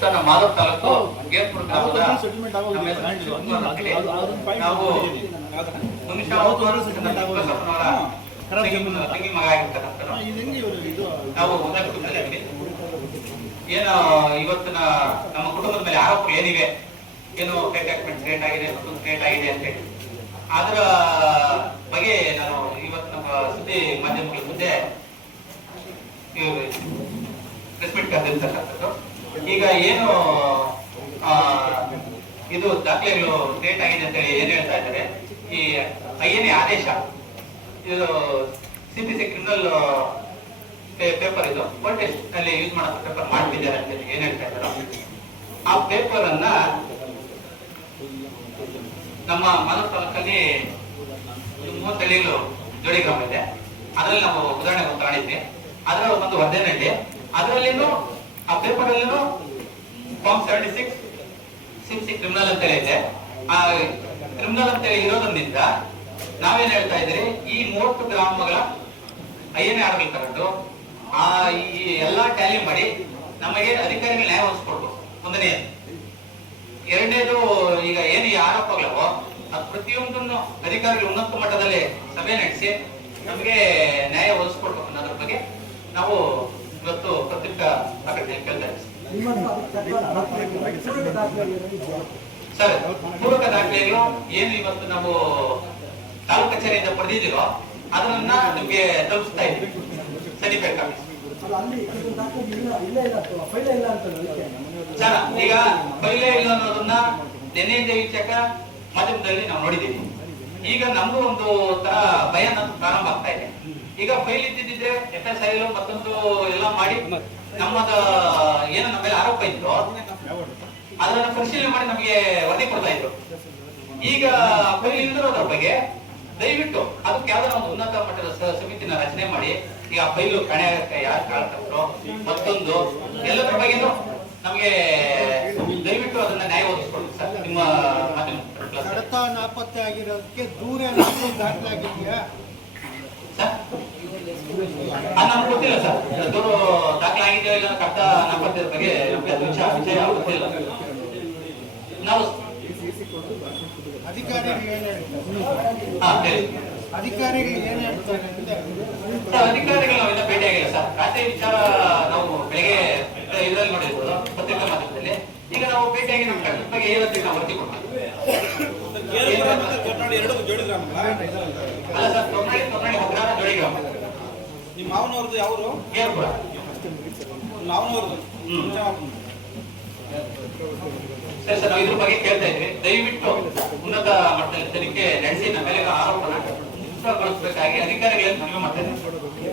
Sir ನಮ್ಮ ಮಾಧವ್ ತಾಲೂಕು ಗೇರ್ಪುರ ಗ್ರಾಮದ ನಾವು ತಂಗಿ ಮಗ ಆಗಿರ್ತಕ್ಕಂಥ ನಾವು ಏನು ಇವತ್ತಿನ ನಮ್ಮ ಕುಟುಂಬದ ಮೇಲೆ ಆರೋಪಗಳು ಏನಿವೆ, ಏನು ಅಟ್ಯಾಚ್ಮೆಂಟ್ ಕ್ರಿಯೇಟ್ ಆಗಿದೆ, ಕ್ರಿಯೇಟ್ ಆಗಿದೆ ಅಂತ ಹೇಳಿ ಅದರ ಬಗ್ಗೆ ನಾನು ಇವತ್ತು ನಮ್ಮ ಸುದ್ದಿ ಮಾಧ್ಯಮಗಳ ಮುಂದೆ ಪ್ರೆಸ್ ಮೀಟ್ ಕರೆದಿರ್ತಕ್ಕಂಥದ್ದು. ಈಗ ಏನು ಇದು ದಾಖಲೆಗಳು ಕ್ರಿಯೇಟ್ ಆಗಿದೆ ಅಂತ ಹೇಳಿ ಏನ್ ಹೇಳ್ತಾ ಇದ್ದಾರೆ, ಈ ಐಎನ್ಎ ಆದೇಶ ಇದು ಸಿಪಿಸಿ ಕ್ರಿಮಿನಲ್ ಪೇಪರ್ ಇದು ಕೋರ್ಟ್ ಟೆಸ್ಟ್ ನಲ್ಲಿ ಯೂಸ್ ಮಾಡೋ ಪೇಪರ್ ಮಾಡ್ತಿದ್ದಾರೆ ಅಂತ ಏನ್ ಹೇಳ್ತಾ ಇದ್ದಾರೆ. ಆ ಪೇಪರ್ ಅನ್ನ ನಮ್ಮ ಮಾನವ ತಾಲೂಕಲ್ಲಿ 30 ಹಳ್ಳಿಗಳು ಜೋಡಿ ಗ್ರಾಮ ಇದೆ, ಅದರಲ್ಲಿ ನಾವು ಉದಾಹರಣೆ ತಗೊಂಡಿದ್ವಿ. ಅದರ ಒಂದು ವರದಿನಲ್ಲಿ ಅದರಲ್ಲಿನೂ ಆ ಪೇಪರ್ ಅಲ್ಲಿನೂ ಫಾರ್ಮ್ 76 ಸಿಪಿಸಿ ಕ್ರಿಮಿನಲ್ ಅಂತ ಇದೆ. ಆ ಕ್ರಿಮಿನಲ್ ಅಂತ ಇರೋದ್ರಿಂದ ನಾವೇನ್ ಹೇಳ್ತಾ ಇದ್ದೀರಿ, ಈ 30 ಗ್ರಾಮಗಳ ಐಎನ್ಎ ಆರ್ಡರ್ ತಗೊಂಡು ಈ ಎಲ್ಲಾ ಟ್ಯಾಲಿ ಮಾಡಿ ನಮಗೆ ಅಧಿಕಾರಿಗಳು ನ್ಯಾಯ ಒದಗಿಸ್ಕೊಡ್ಬೇಕು. ಒಂದನೇದು. ಎರಡನೇದು, ಈಗ ಏನು ಈ ಆರೋಪಗಳವೋ ಅದು ಪ್ರತಿಯೊಂದನ್ನು ಅಧಿಕಾರಿಗಳು ಉನ್ನತ ಮಟ್ಟದಲ್ಲಿ ಸಭೆ ನಡೆಸಿ ನಮಗೆ ನ್ಯಾಯ ಒದಗಿಸ್ಕೊಡ್ಬೇಕು ಅನ್ನೋದ್ರ ಬಗ್ಗೆ ನಾವು ಇವತ್ತು ಪತ್ರಿಕಾ ಪ್ರಕಟಣೆಯಲ್ಲಿ ಕೇಳ್ತಾ ಇದ್ದೀವಿ. ಸರ್, ಪೂರಕ ದಾಖಲೆಗಳು ಏನು ಇವತ್ತು ನಾವು ತಾಲೂಕು ಕಚೇರಿಯಿಂದ ಪಡೆದಿದ್ದೀರೋ ಅದನ್ನ ನಿಮ್ಗೆ ತಲುಪಿಸ್ತಾ ಇದ್ದೀವಿ. ಸರ್ಟಿಫಿಕೇಟ್ ಕಾಪಿ ಸರ್, ಈಗ ಫೈಲೇ ಇಲ್ಲ ಅನ್ನೋದನ್ನ ನಿನ್ನೆಯಿಂದ ಈಚೆಕ ಮಾಧ್ಯಮದಲ್ಲಿ ನಾವು ನೋಡಿದ್ದೀವಿ. ಈಗ ನಮಗೂ ಒಂದು ತರ ಭಯ ಪ್ರಾರಂಭ ಆಗ್ತಾ ಇದೆ. ಈಗ ಫೈಲ್ ಇದ್ದಿದ್ರೆ FSI ಮತ್ತೊಂದು ಎಲ್ಲ ಮಾಡಿ ನಮ್ಮದ ಏನು ನಮ್ಮ ಮೇಲೆ ಆರೋಪ ಇತ್ತು ಅದನ್ನ ಪರಿಶೀಲನೆ ಮಾಡಿ ನಮಗೆ ವರದಿ ಕೊಡ್ತಾ ಇದ್ರು. ಈಗ ಫೈಲ್ ಇಲ್ದಿರೋದ್ರ ಬಗ್ಗೆ ದಯವಿಟ್ಟು ಅದಕ್ಕೆ ಯಾವ್ದಾರ ಒಂದು ಉನ್ನತ ಮಟ್ಟದ ಸಮಿತಿನ ರಚನೆ ಮಾಡಿ ಈಗ ಆ ಫೈಲು ಕಣೆ ಆಗಕ್ಕೆ ಯಾರು ಕಾರಣಕರ್ತರು ಮತ್ತೊಂದು ಎಲ್ಲದ್ರ ಬಗ್ಗೆನೂ ನಮಗೆ ದಯವಿಟ್ಟು ಅದನ್ನ ನ್ಯಾಯ ಒದಗಿಸ್ಕೊಡಿ ಸರ್. ನಿಮ್ಮ ಮಾಧ್ಯಮ ನಾಪತ್ತೆ ಆಗಿರೋದಕ್ಕೆ ದೂರ ದಾಖಲೆ ಆಗಿದೆಯಾ ಸರ್? ಅದು ನಮ್ಗೆ ಗೊತ್ತಿಲ್ಲ ಸರ್. ದೂರು ದಾಖಲೆ ಆಗಿದೆಯೋ ಇಲ್ಲ ಕರ್ತ ನಾಪತ್ತೆ ಬಗ್ಗೆ ವಿಷಯ ಗೊತ್ತಿಲ್ಲ. ನಾವು ಅಧಿಕಾರಿಗಳು ಏನ್ ಹೇಳ್ತಾರೆ? ಅಧಿಕಾರಿಗಳು ನಾವಿಂದ ಭೇಟಿ ಆಗಿಲ್ಲ ಸರ್. ಖಾತೆ ವಿಚಾರ ನಾವು ಬೆಳಗ್ಗೆ ಇದರಲ್ಲಿ ನೋಡಿರ್ಬೋದು ಪತ್ರಿಕಾ ಮಾಧ್ಯಮದಲ್ಲಿ. ಈಗ ನಾವು ಭೇಟಿ ಆಗಿ ನಮ್ಮ ಕಟ್ಟಡ ಬಗ್ಗೆ ಇವತ್ತಿಗೆ ನಾವು ವರದಿ ಕೊಡ್ತೀವಿ. ಅಲ್ಲ ಸರ್, ತೊರ್ನಾಡಿ ಹತ್ತಿರ ಜೋಡಿ ಗ್ರಾಮ. ನಿಮ್ಮ ಮಾವನವ್ರದ್ದು ಯಾವರು? ಗೇರ್ಪುರ. ಮಾವನವ್ರದ್ದು ಸರಿ ಸರ್, ನಾವು ಇದ್ರ ಬಗ್ಗೆ ಕೇಳ್ತಾ ಇದ್ವಿ. ದಯವಿಟ್ಟು ಉನ್ನತ ಮಟ್ಟದಲ್ಲಿ ತನಿಖೆ ನಡೆಸಿ ನಮ್ಮ ಮೇಲೆ ಆರೋಪನ ಮುಕ್ತಗೊಳಿಸಬೇಕಾಗಿ ಅಧಿಕಾರಿಗಳನ್ನು ಮನವಿ ಮಾಡ್ತಾ ಇದ್ದೀವಿ.